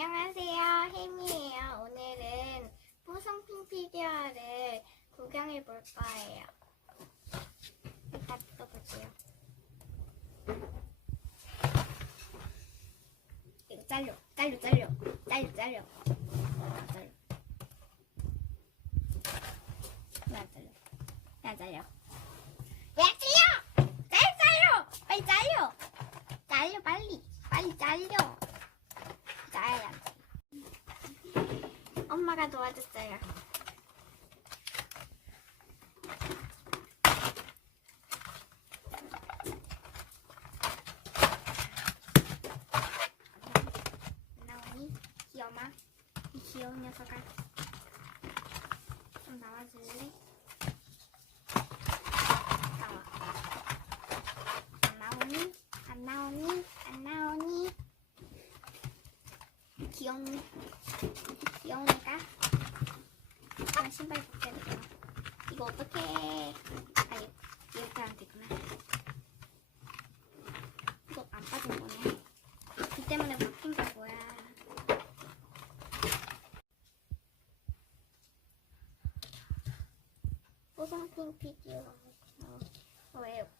안녕하세요. 햄이에요. 오늘은 뽀송핑 피규어를 구경해 볼 거예요. 일단 뜯어볼게요. 이거 잘려, 잘려, 잘려, 잘려, 잘려. 안 잘려. 왜안 잘려? 왜안 잘려? 왜안 잘려? 잘 잘려! 빨리 잘려! 빨리! 잘려. 엄마가 도와줬어요. 나오니? 귀여마? 이 귀여운 녀석아. 좀 나와줄래? 귀여운, 귀여운? 아, 신발 벗겨야 되구나. 이거 어떻게, 아니, 이렇게 하면 되구나. 이거 안 빠진 거네. 그 때문에 바뀐 거고야. 뽀송핑 피규어. 어, 왜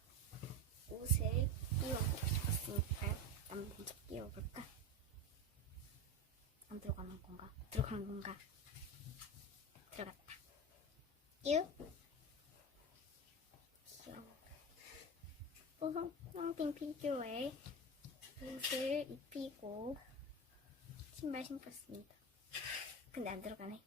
옷을 끼워보고 싶었으니까 한번 먼저 끼워볼까? 안 들어가는 건가? 들어가는 건가? 유. 귀여워. 뽀송핑 피규어에 옷을 입히고 신발 신었습니다. 근데 안 들어가네.